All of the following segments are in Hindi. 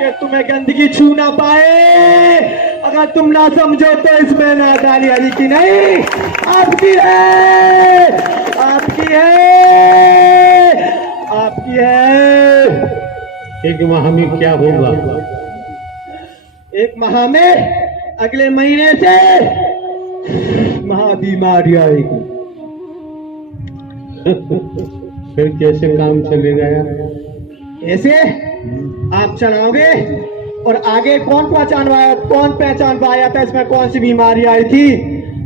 कि तुम्हें गंदगी छू ना पाए। अगर तुम ना समझो तो इसमें नादानी हरी की नहीं, आपकी है, आपकी है, आपकी है। एक माह में क्या होगा? एक माह में अगले महीने से महाबीमारी आएगी। फिर कैसे काम चलेगा यार? ऐसे आप चलाओगे और आगे कौन पहचान पाया था इसमें कौन सी बीमारी आई थी,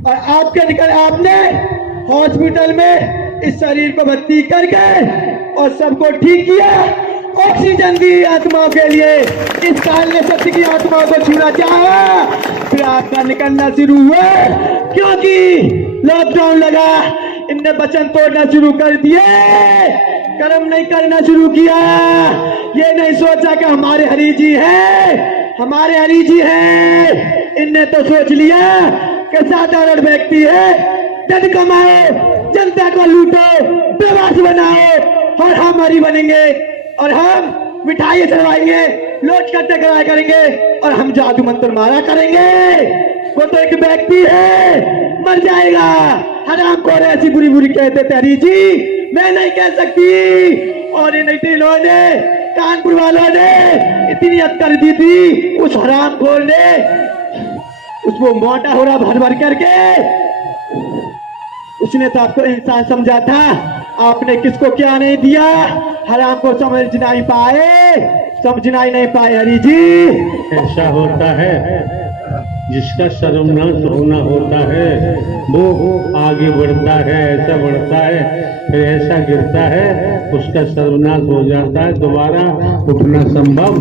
और आपने हॉस्पिटल में इस शरीर को भर्ती करके और सबको ठीक किया, ऑक्सीजन दी आत्माओं के लिए। इस काल ने सत्य की आत्माओं को छूना चाहा, फिर आपका निकलना शुरू हुआ क्योंकि लॉकडाउन लगा। इनने वचन तोड़ना शुरू कर दिए, कर्म नहीं करना शुरू किया। ये नहीं सोचा कि हमारे हरि जी है, हमारे हरि जी है। इनने तो सोच लिया कि साधारण व्यक्ति है, धन कमाओ, जनता को लूटो, प्रवास बनाओ, और हम हरि बनेंगे और हम मिठाई चढ़वाएंगे, लोट कट्टे कराया करेंगे और हम जादू मंत्र मारा करेंगे। वो तो एक व्यक्ति है, मर जाएगा। हराम खोर ऐसी बुरी बुरी कहते थे हरि जी, मैं नहीं कह सकती। और इन इन्होंने कानपुर वालों ने इतनी हद कर दी थी उस हराम खोर ने, उसको मोटा हो रहा भर भर करके। उसने तो आपको इंसान समझा था, आपने किसको क्या नहीं दिया, हराम को समझ नहीं पाए हरि जी। ऐसा होता है जिसका सर्वनाश होना होता है वो आगे बढ़ता है, ऐसा बढ़ता है, फिर ऐसा गिरता है, उसका सर्वनाश हो जाता है, दोबारा उठना संभव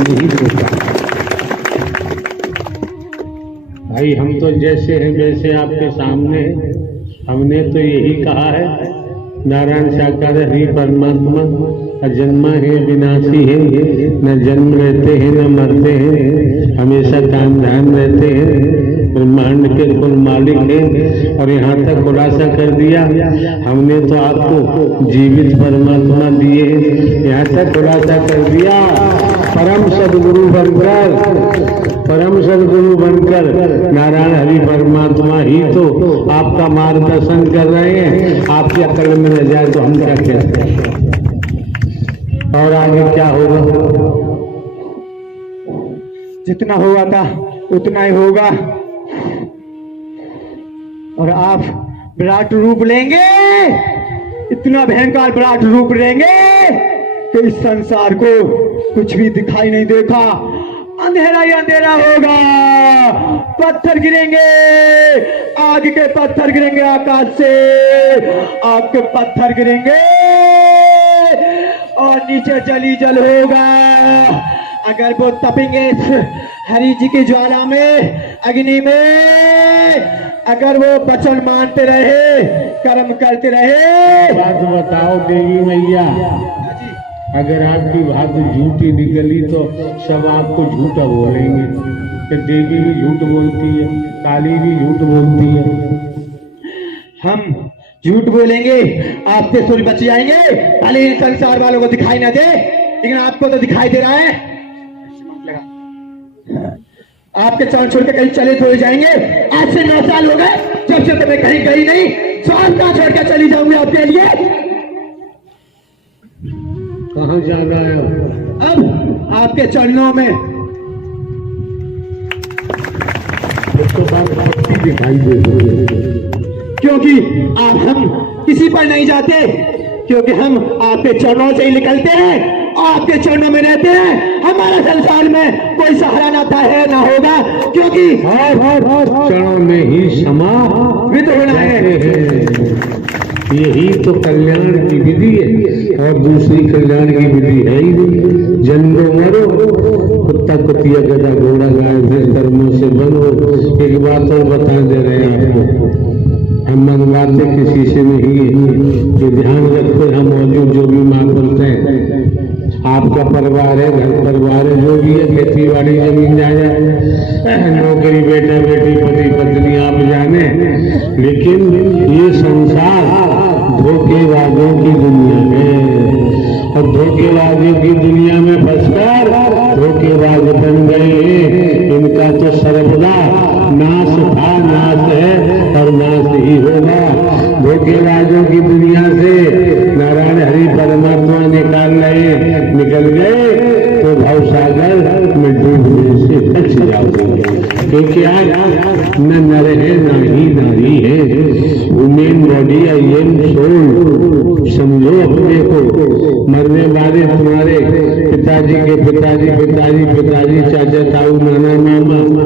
नहीं होता। भाई हम तो जैसे हैं वैसे आपके सामने, हमने तो यही कहा है, नारायण साकार हरि परमात्मा अजन्मा है, विनाशी है, न जन्म रहते हैं न मरते हैं, हमेशा काम ध्यान रहते हैं, ब्रह्मांड के कुल मालिक हैं। और यहाँ तक खुलासा कर दिया, हमने तो आपको जीवित परमात्मा दिए, यहाँ तक खुलासा कर दिया। परम सदगुरु बनकर नारायण हरि परमात्मा ही तो आपका मार्गदर्शन कर रहे हैं। आपकी अकल में न जाए तो हम क्या कहते हैं? और आगे क्या होगा? जितना हुआ था उतना ही होगा, और आप विराट रूप लेंगे, इतना भयंकर विराट रूप लेंगे कि इस संसार को कुछ भी दिखाई नहीं देखा, अंधेरा ही अंधेरा होगा। पत्थर गिरेंगे, आग के पत्थर गिरेंगे, आकाश से आग के पत्थर गिरेंगे और नीचे जली जल होगा। अगर वो तपेंगे हरि जी की ज्वाला में, अग्नि में, अगर वो वचन मानते रहे, कर्म करते रहे। बात बताओ देवी मैया, अगर आपकी बात झूठी निकली तो सब आपको झूठा बोलेंगे कि देवी भी झूठ बोलती है, काली भी झूठ बोलती है। हम झूठ बोलेंगे, आपसे सूर्य बच जाएंगे, भले इन संसार वालों को दिखाई ना दे, लेकिन आपको तो दिखाई दे रहा है। आपके चरण छोड़ के कहीं चले तो जाएंगे। आज से 9 साल हो गए जब से तुम्हें कहीं गई नहीं, स्वास्थ्य कहाँ छोड़ के चली जाऊंगी आपके लिए? कहाँ जाना है अब आपके चरणों में। तो बात पक्की दिखाई दे रही है, क्योंकि हम किसी पर नहीं जाते, क्योंकि हम आपके चरणों से ही निकलते हैं और आपके चरणों में रहते हैं। हमारा संसार में कोई सहारा ना था, है ना होगा, क्योंकि चरणों में ही समा होना है। यही तो कल्याण की विधि है, और दूसरी कल्याण की विधि है ही नहीं। जन्मो मरो, कुत्ता कुतिया गधा घोड़ा गाय भैंस कर्मों से बनो। एक बात और बता दे रहे हैं आपको, हम मंगवाते किसी से नहीं है, जो ध्यान रखते हम मौजूद जो भी माँ बोलते हैं, आपका परिवार है, घर परिवार है, जो भी है, खेती बाड़ी जमीन जाए, नौकरी बेटा बेटी पति पत्नी आप जाने, लेकिन ये संसार धोखेबाजों की दुनिया है, और धोखेबाजों की दुनिया में फंसकर धोखेबाज भव सागर में डूबने से बच जाओगे। क्योंकि आज न नर है न ही नारी है, women body I am soul. समझो अपने को। मरने वाले तुम्हारे पिताजी के पिताजी पिताजी पिताजी चाचा ताऊ नाना मामा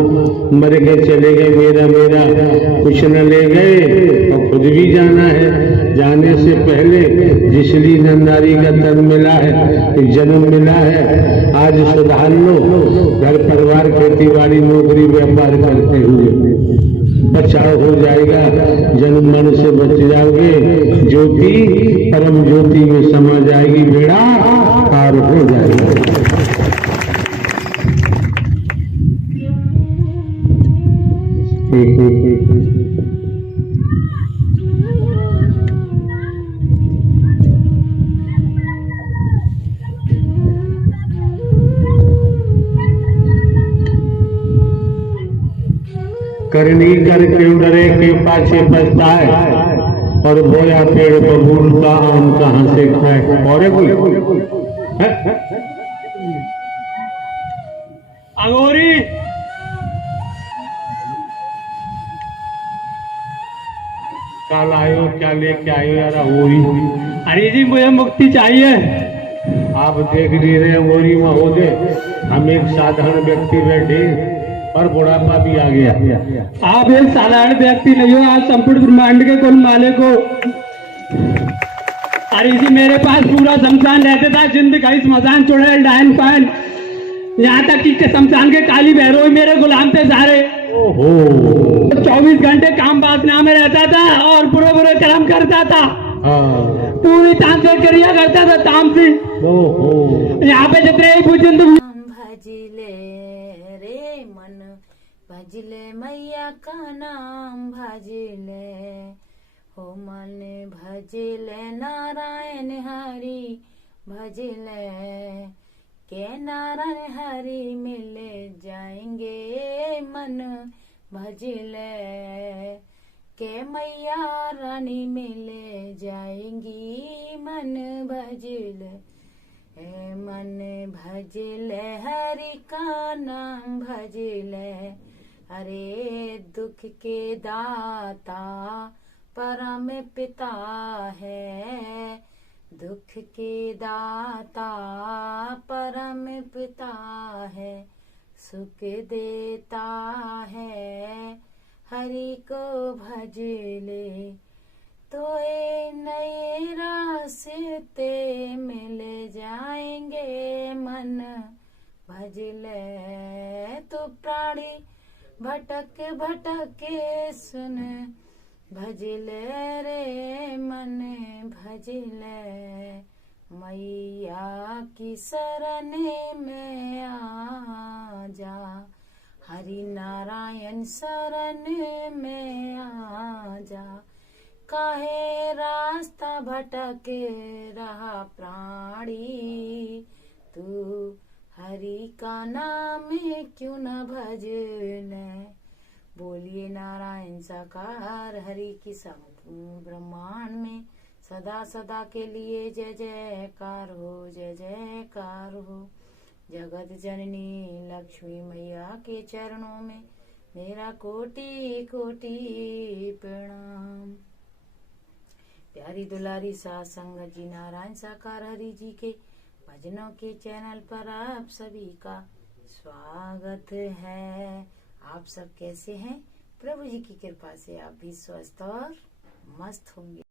मर के चले गए, मेरा मेरा कुछ न ले गए और खुद भी जाना है। जाने से पहले जिसली नारी का तन मिला है, जन्म मिला है, आज सुधार लो। घर परिवार खेती बाड़ी नौकरी व्यापार करते हुए बचाव हो जाएगा, जन्म मरण से बच जाओगे। ज्योति परम ज्योति में समा जाएगी, बेड़ा पार हो जाएगा। करनी कर क्यों डरे के पाछे पछताए, और बोया पेड़ बबूल का आम कहां से खाए। और कोई अगोरी कल आयो, क्या लेके आयो यार अगोरी? अरे जी मुझे मुक्ति चाहिए। आप देख नहीं रहे अगोरी महोदय, हम एक साधारण व्यक्ति बैठे और बुढ़ापा भी आ गया। आप एक साधारण व्यक्ति नहीं हो, आप संपूर्ण ब्रह्मांड के कुल मालिक हो। अरे जी मेरे पास पूरा शमशान रहता था, जिंद खाई स्मशान चुड़ैल डायन पान, यहाँ तक कि शमशान के काली भैरव मेरे गुलाम थे सारे। ओहो 24 घंटे काम वासना में रहता था और बुरे बुरे कर्म करता था। हाँ पूरी तामसिक क्रिया करता था, तामसिक। ओहो यहाँ पे जितने पूजन भजिले रे मन, भजिले मैया का नाम भजिले हो मन, भजिले नारायण हरि भजिले के नारायण हरि मिले जाएंगे मन, भजिले के मैया रानी मिले जाएंगी मन, भजिले मन भजिले हरि का नाम भजिले। अरे दुख के दाता परम पिता है, दुख के दाता परम पिता है, सुख देता है हरि को भजिले, तो नए रास्ते मिल जाएंगे मन, भजिले तो प्राणी भटक भटक सुन, भजिले रे मन भजिले मैया की शरण में आ जा, हरि नारायण शरण में आ जा, काहे रास्ता भटक रहा प्राणी, तू हरि का नाम क्यों न भजने। बोलिए नारायण साकार हरि की संपूर्ण ब्रह्मांड में सदा सदा के लिए जय जयकार हो, जय जयकार हो। जगत जननी लक्ष्मी मैया के चरणों में मेरा कोटि कोटि प्रणाम। प्यारी दुलारी सास संगत जी, नारायण साकार हरि जी के भजनों के चैनल पर आप सभी का स्वागत है। आप सब कैसे हैं? प्रभु जी की कृपा से आप भी स्वस्थ और मस्त होंगे।